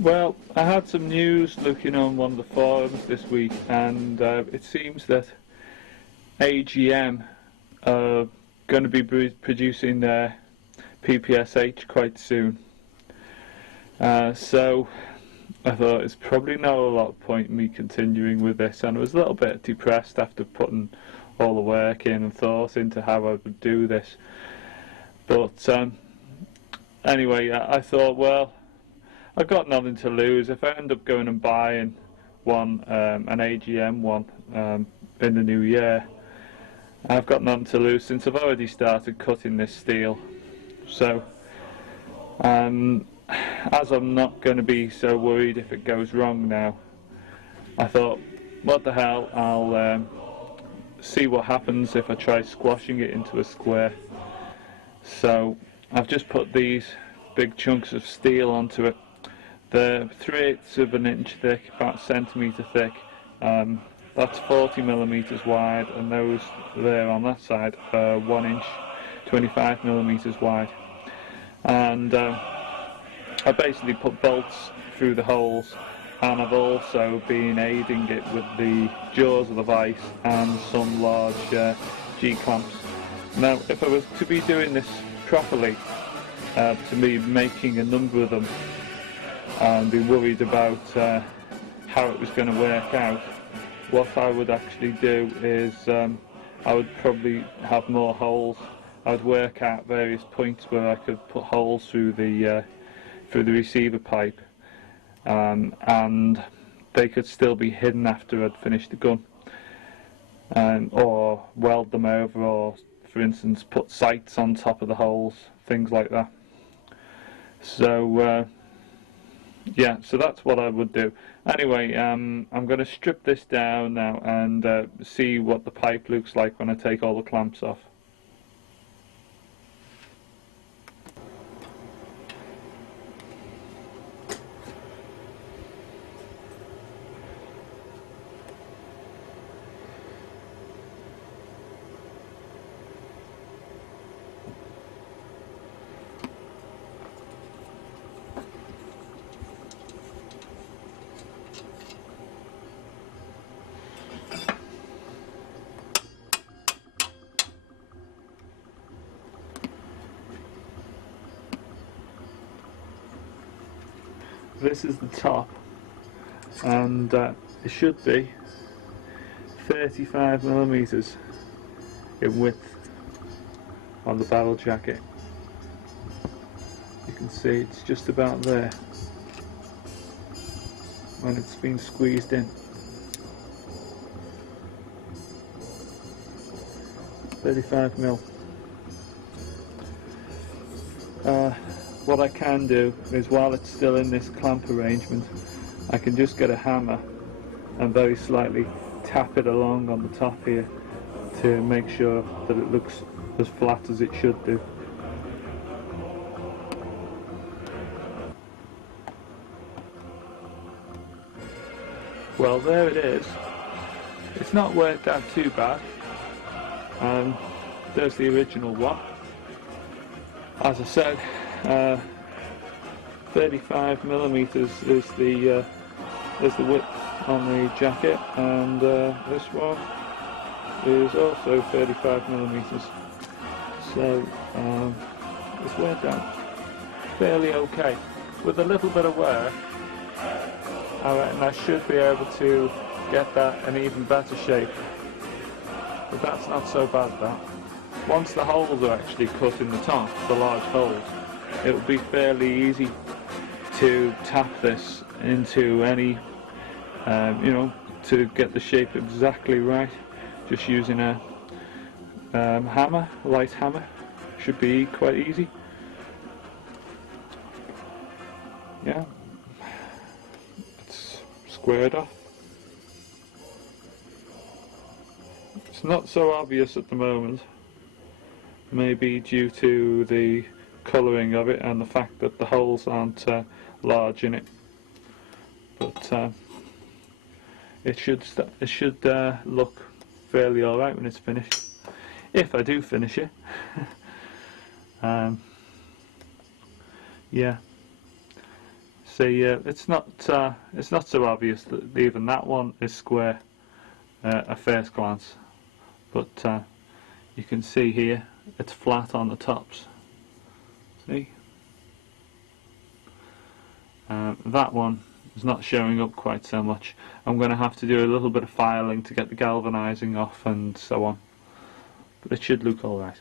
Well, I had some news looking on one of the forums this week, and it seems that AGM are going to be producing their PPSH quite soon. So I thought it's probably not a lot of point in me continuing with this, and I was a little bit depressed after putting all the work in and thought into how I would do this. But anyway, I thought, well, I've got nothing to lose. If I end up going and buying one, an AGM one, in the new year, I've got nothing to lose since I've already started cutting this steel. So, as I'm not going to be so worried if it goes wrong now, I thought, what the hell, I'll see what happens if I try squashing it into a square. So I've just put these big chunks of steel onto it. They're 3/8 of an inch thick, about a centimetre thick. That's 40 millimetres wide, and those there on that side are 1 inch, 25 millimetres wide. And I basically put bolts through the holes, and I've also been aiding it with the jaws of the vice and some large G-clamps. Now, if I was to be doing this properly, to be making a number of them, and be worried about how it was going to work out, what I would actually do is I would probably have more holes. I would work out various points where I could put holes through the receiver pipe, and they could still be hidden after I'd finished the gun, or weld them over, or for instance put sights on top of the holes, things like that. So yeah, so that's what I would do. Anyway, I'm going to strip this down now and see what the pipe looks like when I take all the clamps off. This is the top, and it should be 35 millimeters in width on the barrel jacket. You can see it's just about there when it's been squeezed in. 35 mil. What I can do is, while it's still in this clamp arrangement, I can just get a hammer and very slightly tap it along on the top here to make sure that it looks as flat as it should do. Well, there it is. It's not worked out too bad. There's the original one. As I said, 35 millimeters is the width on the jacket, and this one is also 35 millimeters. So it's worked out fairly okay. With a little bit of work, I reckon I should be able to get that in even better shape. But that's not so bad, that. Once the holes are actually cut in the top, the large holes, it will be fairly easy to tap this into any, you know, to get the shape exactly right. Just using a hammer, a light hammer, should be quite easy. Yeah, it's squared off. It's not so obvious at the moment. Maybe due to the colouring of it and the fact that the holes aren't large in it, but it should look fairly alright when it's finished, if I do finish it. Yeah, See, it's not so obvious that even that one is square at first glance, but you can see here it's flat on the tops. See, that one is not showing up quite so much. I'm going to have to do a little bit of filing to get the galvanizing off and so on, but it should look alright.